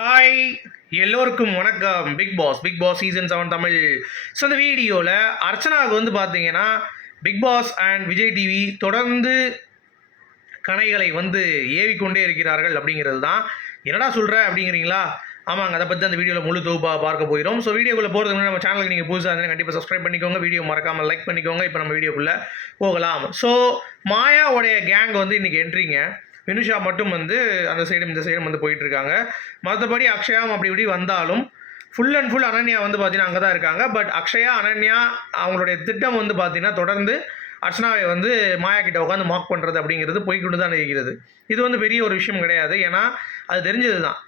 Hi எல்லோருக்கும் வணக்கம். Bigg Boss Bigg Boss season seven Tamil. So இந்த வீடியோவில் அர்ச்சனாவுக்கு வந்து பார்த்தீங்கன்னா Bigg Boss and Vijay TV தொடர்ந்து கணைகளை வந்து ஏவிக்கொண்டே இருக்கிறார்கள் அப்படிங்கிறது தான். என்னடா சொல்கிற அப்படிங்கிறீங்களா? ஆமாங்க அதை பற்றி அந்த வீடியோவில் முழு தொகுப்பாக பார்க்க போயிடும் ஸோ வீடியோக்குள்ளே போகிறதுக்கு முன்னாடி நம்ம சேனலுக்கு நீங்கள் புதுசாக இருந்தால் கண்டிப்பாக சப்ஸ்கிரைப் பண்ணிக்கோங்க. வீடியோ மறக்காமல் லைக் பண்ணிக்கோங்க. இப்போ நம்ம வீடியோக்குள்ளே போகலாம். ஸோ மாயாவுடைய கேங் வந்து இன்றைக்கி என்ட்ரிங்க வினுஷா மட்டும் வந்து அந்த சைடும் இந்த சைடும் வந்து போயிட்டு இருக்காங்க மற்றபடி அக்ஷயாம் அப்படி இப்படி வந்தாலும் ஃபுல் அண்ட் ஃபுல் அனன்யா வந்து பார்த்தீங்கன்னா அங்கே தான் இருக்காங்க. பட் அக்ஷயா அனன்யா அவங்களுடைய திட்டம் வந்து பார்த்தீங்கன்னா தொடர்ந்து அர்ச்சனாவை வந்து மாயா கிட்ட உட்காந்து மார்க் பண்ணுறது அப்படிங்கிறது போய்கொண்டு தான் இருக்கிறது இது வந்து பெரிய ஒரு விஷயம் கிடையாது. ஏன்னா அது தெரிஞ்சது தான்.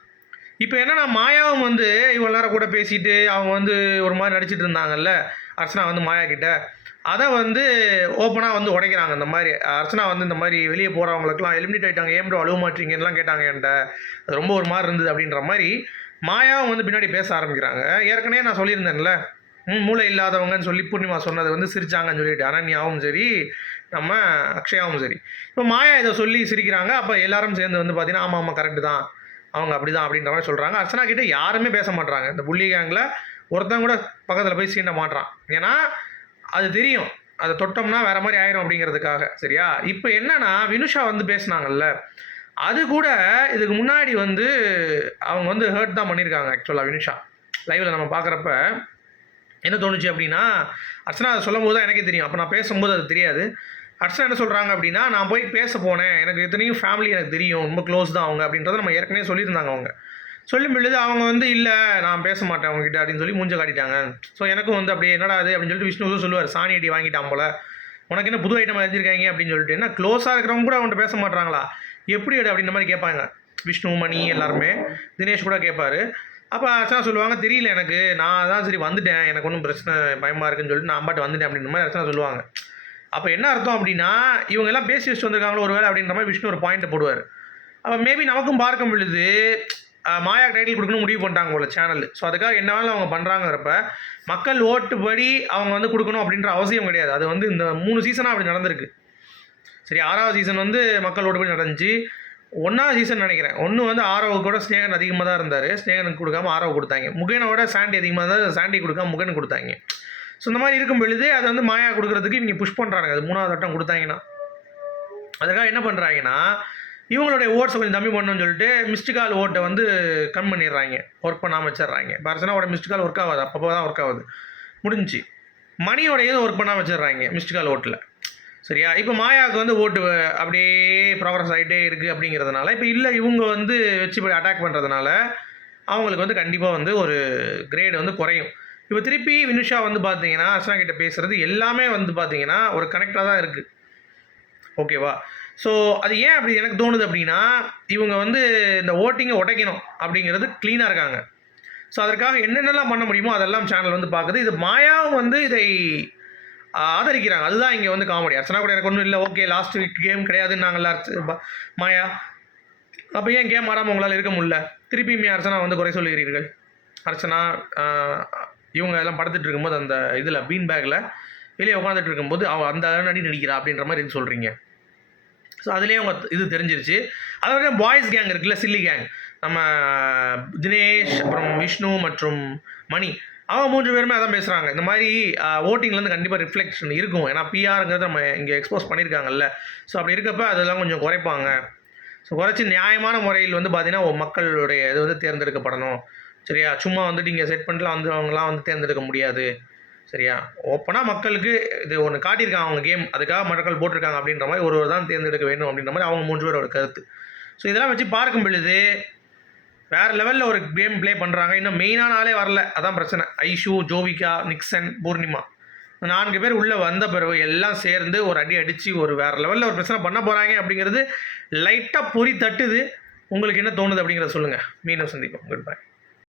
இப்போ என்னன்னா மாயாவும் வந்து இவ்வளோ நேரம் கூட பேசிட்டு அவங்க வந்து ஒரு மாதிரி நடிச்சிட்டு இருந்தாங்கல்ல. அர்ச்சனா வந்து மாயா கிட்ட அதை வந்து ஓப்பனாக வந்து உடைக்கிறாங்க இந்த மாதிரி. அர்ச்சனா வந்து இந்த மாதிரி வெளியே போகிறவங்களுக்குலாம் எலிமினேட் ஆகிட்டாங்க ஏன் ப்ரோ அழுவ மாட்டீங்கலாம் கேட்டாங்க என்கிட்ட. அது ரொம்ப ஒரு மாதிரி இருந்தது அப்படின்ற மாதிரி மாயாவும் வந்து பின்னாடி பேச ஆரம்பிக்கிறாங்க. ஏற்கனவே நான் சொல்லியிருந்தேன்ல ம், மூளை இல்லாதவங்கன்னு சொல்லி பூர்ணிமா சொன்னது வந்து சிரிச்சாங்கன்னு சொல்லிட்டு அனன்யாவும் சரி நம்ம அக்ஷயாவும் சரி. இப்போ மாயா இதை சொல்லி சிரிக்கிறாங்க. அப்போ எல்லாரும் சேர்ந்து வந்து பார்த்தீங்கன்னா ஆமாம் ஆமாம் கரெக்டு தான். அவங்க அப்படி தான் அப்படின்ற மாதிரி சொல்கிறாங்க அர்ச்சனா கிட்டே யாருமே பேச மாட்றாங்க. இந்த புள்ளி கேங்கில் ஒருத்தன் கூட பக்கத்தில் போய் சீண்ட மாட்டுறான். ஏன்னா அது தெரியும். அதை தொட்டோம்னா வேற மாதிரி ஆயிரும் அப்படிங்கிறதுக்காக சரியா? இப்போ என்னன்னா வினுஷா வந்து பேசுனாங்கல்ல. அது கூட இதுக்கு முன்னாடி வந்து அவங்க வந்து ஹர்ட் தான் பண்ணியிருக்காங்க ஆக்சுவலாக வினுஷா. லைவில் நம்ம பார்க்குறப்ப என்ன தோணுச்சு அப்படின்னா அர்ச்சனா அதை சொல்லும் போது தான் எனக்கே தெரியும். அப்போ நான் பேசும்போது அது தெரியாது. அர்ச்சனா என்ன சொல்கிறாங்க அப்படின்னா நான் போய் பேச போனேன். எனக்கு எத்தனையும் ஃபேமிலி எனக்கு தெரியும். ரொம்ப க்ளோஸ் தான் அவங்க அப்படின்றத நம்ம ஏற்கனவே சொல்லியிருந்தாங்க அவங்க. சொல்லும் பொழுது அவங்க வந்து இல்லை நான் பேச மாட்டேன் அவங்ககிட்ட அப்படின்னு சொல்லி மூஞ்ச காட்டிட்டாங்க. ஸோ எனக்கும் வந்து அப்படியே என்னடா அது அப்படின்னு சொல்லிட்டு விஷ்ணு சொல்லுவார் சாணி அடி வாங்கிட்டான் போல. உனக்கு என்ன புது ஐட்டம் அறிஞ்சிருக்காங்க அப்படின்னு சொல்லிட்டு. என்ன க்ளோஸாக இருக்கிறவங்க கூட அவன்கிட்ட பேச மாட்டாங்களா எப்படி அது அப்படின்ற மாதிரி கேட்பாங்க. விஷ்ணு மணி எல்லாருமே. தினேஷ் கூட கேட்பாரு. அப்போ அர்ச்சனா சொல்லுவாங்க தெரியல எனக்கு. நான் தான் சரி வந்துட்டேன். எனக்கு ஒன்றும் பிரச்சனை பயமாக இருக்குன்னு சொல்லிட்டு நான் பாட்டு வந்துட்டேன் அப்படின்ற மாதிரி அர்ச்சனா சொல்லுவாங்க. அப்போ என்ன அர்த்தம் அப்படின்னா இவங்க எல்லாம் பேசி வச்சுட்டு வந்திருக்காங்களோ ஒரு வேலை அப்படின்ற மாதிரி விஷ்ணு ஒரு பாயிண்ட் போடுவார். அப்போ மேபி நமக்கும் பார்க்க பொழுது மாயா டைட்டில் கொடுக்கணும் முடிவு பண்ணிட்டாங்க போல சேனல் ஸோ அதுக்காக என்ன வேணாலும் அவங்க பண்ணுறாங்கிறப்ப மக்கள் ஓட்டுப்படி அவங்க வந்து கொடுக்கணும் அப்படின்ற அவசியம் கிடையாது. அது வந்து இந்த மூணு சீசனாக அப்படி நடந்திருக்கு. சரி ஆறாவது சீசன் வந்து மக்கள் ஓட்டுப்படி நடந்துச்சு. ஒன்றாவது சீசன் நினைக்கிறேன். ஒன்று வந்து ஆரோவுக்கு கூட ஸ்னேகன் அதிகமாக தான் இருந்தார். ஸ்னேகனுக்கு கொடுக்காம ஆரவு கொடுத்தாங்க. முகேனோட சாண்டி அதிகமாக தான் சாண்டி கொடுக்காம முகன் கொடுத்தாங்க. ஸோ இந்த மாதிரி இருக்கும் பொழுது அதை வந்து மாயா கொடுக்குறதுக்கு இவங்க புஷ் பண்ணுறாங்க அது மூணாவது வட்டம் கொடுத்தாங்கன்னா. அதுக்காக என்ன பண்ணுறாங்கன்னா இவங்களுடைய ஓட்ஸை கொஞ்சம் கம்மி பண்ணணும்னு சொல்லிட்டு மிஸ்டு கால் ஓட்டை வந்து கம்மி பண்ணிடுறாங்க. ஒர்க் பண்ணாமல் வச்சிடுறாங்க. இப்போ மிஸ்டு கால் ஒர்க் ஆகாது. அப்பப்போ தான் ஒர்க் ஆகுது. முடிஞ்சுச்சு. மணியோடையும் ஒர்க் பண்ணாமல் வச்சிடுறாங்க மிஸ்டு கால் ஓட்டில். சரியா? இப்போ மாயாவுக்கு வந்து ஓட்டு அப்படியே ப்ராக்ரஸ் ஆகிட்டே இருக்குது அப்படிங்கிறதுனால இப்போ இல்லை இவங்க வந்து வச்சு இப்படி அட்டாக் பண்ணுறதுனால அவங்களுக்கு வந்து கண்டிப்பாக வந்து ஒரு கிரேடு வந்து குறையும். இப்போ திருப்பி வினுஷா வந்து பார்த்தீங்கன்னா அர்ச்சனா கிட்ட பேசுகிறது எல்லாமே வந்து பார்த்தீங்கன்னா ஒரு கனெக்டாக தான் இருக்குது ஓகேவா? ஸோ அது ஏன் அப்படி எனக்கு தோணுது அப்படின்னா இவங்க வந்து இந்த ஓட்டிங்கை உடைக்கணும் அப்படிங்கிறது க்ளீனாக இருக்காங்க. ஸோ அதற்காக என்னென்னலாம் பண்ண முடியுமோ அதெல்லாம் சேனல் வந்து பார்க்குது. இது மாயாவும் வந்து இதை ஆதரிக்கிறாங்க. அதுதான் இங்கே வந்து காமெடி அர்ச்சனா கூட எனக்கு ஒன்றும் இல்லை. ஓகே லாஸ்ட் வீக் கேம் கிடையாதுன்னு நாங்கள் மாயா அப்போ ஏன் கேம் ஆடாமல் உங்களால் இருக்க முடியல? திருப்பியுமே அர்ச்சனா வந்து குறை சொல்லுகிறீர்கள். அர்ச்சனா இவங்க எல்லாம் படுத்துட்டு இருக்கும்போது அந்த இதில் பீன் பேக்கில் வெளியே உட்காந்துட்டு இருக்கும்போது அவள் அந்த நடி நடிக்கிறா அப்படின்ற மாதிரி சொல்கிறீங்க ஸோ அதுலேயே அவங்க இது தெரிஞ்சிருச்சு. அதோட பாய்ஸ் கேங் இருக்குல்ல சில்லி கேங் நம்ம தினேஷ் அப்புறம் விஷ்ணு மற்றும் மணி. அவங்க மூன்று பேருமே அதான் பேசுகிறாங்க இந்த மாதிரி ஓட்டிங்லேருந்து கண்டிப்பாக ரிஃப்ளெக்ஷன் இருக்கும். ஏன்னா பிஆருங்கிறது நம்ம இங்கே எக்ஸ்போஸ் பண்ணியிருக்காங்கல்ல. ஸோ அப்படி இருக்கப்ப அதெல்லாம் கொஞ்சம் குறைப்பாங்க. ஸோ குறைச்சி நியாயமான முறையில் வந்து பார்த்தீங்கன்னா மக்களுடைய இது வந்து தேர்ந்தெடுக்கப்படணும். சரியா? சும்மா வந்துட்டு இங்கே செட் பண்ணிட்டுலாம் வந்து அவங்களாம் வந்து தேர்ந்தெடுக்க முடியாது. சரியா? ஓப்பனாக மக்களுக்கு இது ஒன்று காட்டியிருக்காங்க அவங்க கேம். அதுக்காக மக்கள் போட்டிருக்காங்க அப்படின்ற மாதிரி ஒரு ஒரு தான் தேர்ந்தெடுக்க வேண்டும் அப்படின்ற மாதிரி அவங்க மூன்று பேரோட கருத்து. ஸோ இதெல்லாம் வச்சு பார்க்கும் பொழுது வேறு லெவலில் ஒரு கேம் ப்ளே பண்ணுறாங்க இன்னும் மெயினான ஆளே வரல. அதான் பிரச்சனை. ஐஷு ஜோவிகா நிக்சன் பூர்ணிமா. நான்கு பேர் உள்ளே வந்த பிறகு எல்லாம் சேர்ந்து ஒரு அடி அடித்து ஒரு வேறு லெவலில் ஒரு பிரச்சனை பண்ண போகிறாங்க அப்படிங்கிறது லைட்டாக பொறி தட்டுது. உங்களுக்கு என்ன தோணுது அப்படிங்கிறத சொல்லுங்கள் மீண்டும் சந்திப்போம். Good bye